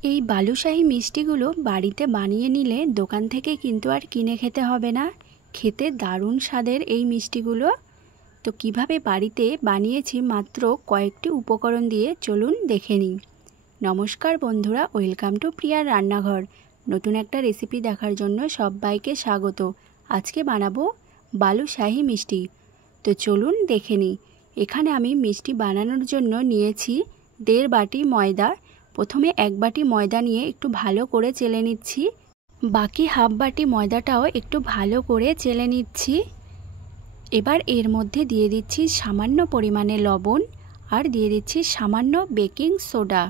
এই বালুশাহী মিষ্টিগুলো বাড়িতে বানিয়ে নিলে দোকান থেকে কিন্তু আর কিনে খেতে হবে না। খেতে দারুণ স্বাদের এই মিষ্টিগুলো। তো কিভাবে বাড়িতে বানিয়েছি মাত্র কয়েকটি উপকরণ দিয়ে, চলুন দেখে নিই। নমস্কার বন্ধুরা, ওয়েলকাম টু প্রিয়ার রান্নাঘর। নতুন একটা রেসিপি দেখার জন্য সবাইকে স্বাগত। আজকে বানাবো বালুশাহী মিষ্টি। তো চলুন দেখে নিই। এখানে আমি মিষ্টি বানানোর জন্য নিয়েছি 1.5 বাটি ময়দা। প্রথমে 1 বাটি ময়দা নিয়ে একটু ভালো করে চেলে নিচ্ছি। বাকি হাফ বাটি ময়দাটাও একটু ভালো করে চেলে নিচ্ছি। এবার এর মধ্যে দিয়ে দিচ্ছি সামান্য পরিমাণে লবণ আর দিয়ে দিচ্ছি সামান্য বেকিং সোডা।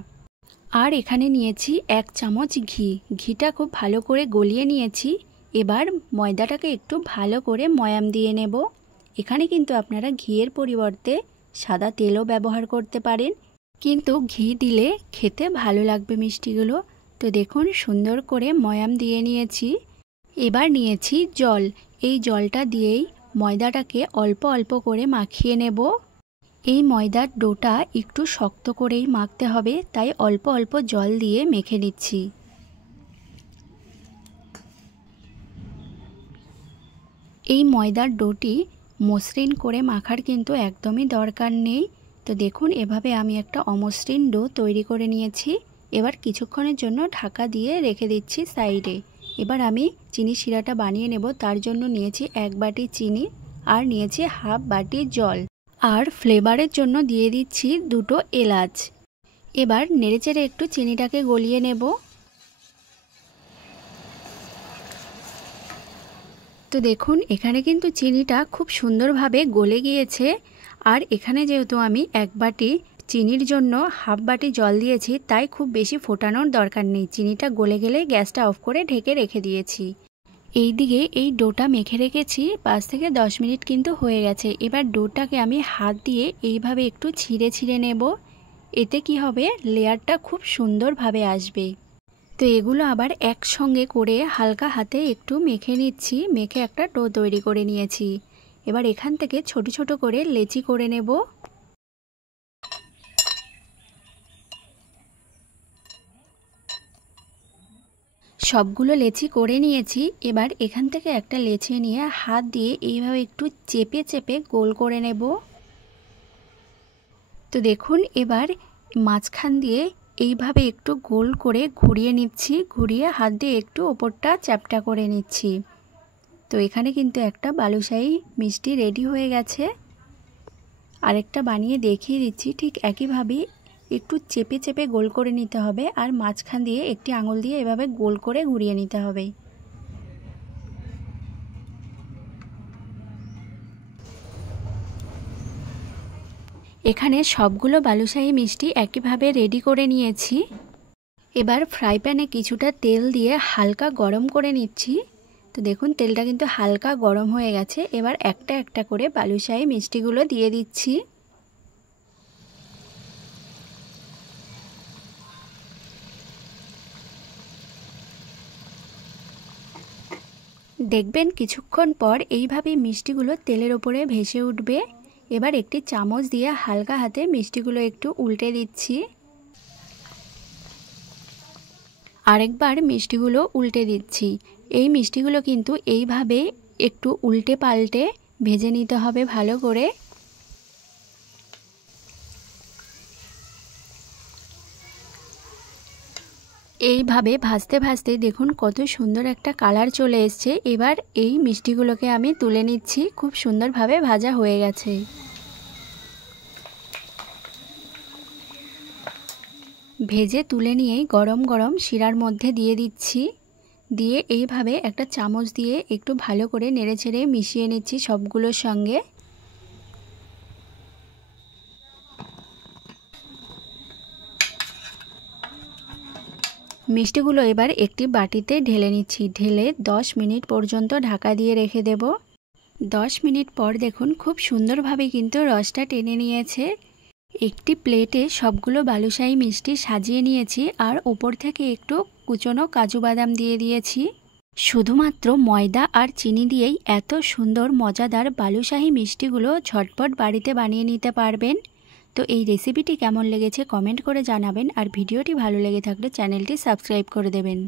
আর এখানে নিয়েছি 1 চামচ ঘি। ঘিটা খুব ভালো করে গলিয়ে নিয়েছি। এবার ময়দাটাকে একটু ভালো করে ময়াম দিয়ে নেব। এখানে কিন্তু আপনারা ঘিয়ের পরিবর্তে সাদা তেলও ব্যবহার করতে পারেন, কিন্তু ঘি দিলে খেতে ভালো লাগবে মিষ্টিগুলো। তো দেখুন সুন্দর করে ময়াম দিয়ে নিয়েছি। এবার নিয়েছি জল। এই জলটা দিয়েই ময়দাটাকে অল্প অল্প করে মাখিয়ে নেব। এই ময়দার ডোটা একটু শক্ত করেই মাখতে হবে, তাই অল্প অল্প জল দিয়ে মেখে নিচ্ছি। এই ময়দার ডোটি মসৃণ করে মাখার কিন্তু একদমই দরকার নেই। তো দেখুন এভাবে আমি একটা অমসৃণ ডো তৈরি করে নিয়েছি। এবার কিছুক্ষণের জন্য ঢাকা দিয়ে রেখে দিচ্ছি সাইডে। এবার আমি চিনি শিরাটা বানিয়ে নেব। তার জন্য নিয়েছি 1 বাটি চিনি আর নিয়েছি হাফ বাটি জল। আর ফ্লেভারের জন্য দিয়ে দিচ্ছি 2টো এলাচ। এবার নেড়েচেড়ে একটু চিনিটাকে গলিয়ে নেব। তো দেখুন এখানে কিন্তু চিনিটা খুব সুন্দরভাবে গলে গিয়েছে। আর এখানে যেহেতু আমি 1 বাটি চিনির জন্য হাফ বাটি জল দিয়েছি, তাই খুব বেশি ফোটানোর দরকার নেই। চিনিটা গলে গেলে গ্যাসটা অফ করে ঢেকে রেখে দিয়েছি। এইদিকে এই ডোটা মেখে রেখেছি 5 থেকে 10 মিনিট কিন্তু হয়ে গেছে। এবার ডোটাকে আমি হাত দিয়ে এইভাবে একটু ছিঁড়ে ছিঁড়ে নেব। এতে কি হবে, লেয়ারটা খুব সুন্দরভাবে আসবে। তো এগুলো আবার একসঙ্গে করে হালকা হাতে একটু মেখে নিচ্ছি। মেখে একটা ডো তৈরি করে নিয়েছি। এবার এখান থেকে ছোট ছোট করে লেচি করে নেব। সবগুলো লেচি করে নিয়েছি। এবার এখান থেকে একটা লেচি নিয়ে হাত দিয়ে এইভাবে একটু চেপে চেপে গোল করে নেব। তো দেখুন এবার মাঝখান দিয়ে এইভাবে একটু গোল করে ঘুরিয়ে নিচ্ছি। ঘুরিয়ে হাত দিয়ে একটু ওপরটা চ্যাপটা করে নিচ্ছি। তো এখানে কিন্তু একটা বালুশাহী মিষ্টি রেডি হয়ে গেছে। আরেকটা বানিয়ে দেখিয়ে দিচ্ছি। ঠিক একইভাবে একটু চেপে চেপে গোল করে নিতে হবে আর মাঝখান দিয়ে একটি আঙুল দিয়ে এভাবে গোল করে ঘুরিয়ে নিতে হবে। এখানে সবগুলো বালুশাহী মিষ্টি একইভাবে রেডি করে নিয়েছি। এবার ফ্রাই প্যানে কিছুটা তেল দিয়ে হালকা গরম করে নিচ্ছি। তো দেখুন তেলটা কিন্তু হালকা গরম হয়ে গেছে। এবার একটা একটা করে বালুশাহী মিষ্টিগুলো দিয়ে দিচ্ছি। দেখবেন কিছুক্ষণ পর এইভাবে মিষ্টিগুলো তেলের ওপরে ভেসে উঠবে। এবার একটি চামচ দিয়ে হালকা হাতে মিষ্টিগুলো একটু উল্টে দিচ্ছি। আরেকবার মিষ্টিগুলো উল্টে দিচ্ছি। এই মিষ্টিগুলো কিন্তু এইভাবে একটু উল্টে পাল্টে ভেজে নিতে হবে ভালো করে। এইভাবে ভাজতে ভাজতে দেখুন কত সুন্দর একটা কালার চলে এসছে। এবার এই মিষ্টিগুলোকে আমি তুলে নিচ্ছি। খুব সুন্দরভাবে ভাজা হয়ে গেছে। ভেজে তুলে নিয়েই গরম গরম শিরার মধ্যে দিয়ে দিচ্ছি। দিয়ে এইভাবে একটা চামচ দিয়ে একটু ভালো করে নেড়েচেড়ে মিশিয়ে নিচ্ছি সবগুলোর সঙ্গে। মিষ্টিগুলো এবার একটি বাটিতে ঢেলে নিচ্ছি। ঢেলে 10 মিনিট পর্যন্ত ঢাকা দিয়ে রেখে দেব। 10 মিনিট পর দেখুন খুব সুন্দরভাবে কিন্তু রসটা টেনে নিয়েছে। একটি প্লেটে সবগুলো বালুশাহী মিষ্টি সাজিয়ে নিয়েছি আর ওপর থেকে একটু কুচনো কাজু বাদাম দিয়ে দিয়েছি। শুধুমাত্র ময়দা আর চিনি দিয়েই এত সুন্দর মজাদার বালুশাহী মিষ্টিগুলো ঝটপট বাড়িতে বানিয়ে নিতে পারবেন। তো এই রেসিপিটি কেমন লেগেছে কমেন্ট করে জানাবেন, আর ভিডিওটি ভালো লেগে থাকলে চ্যানেলটি সাবস্ক্রাইব করে দেবেন।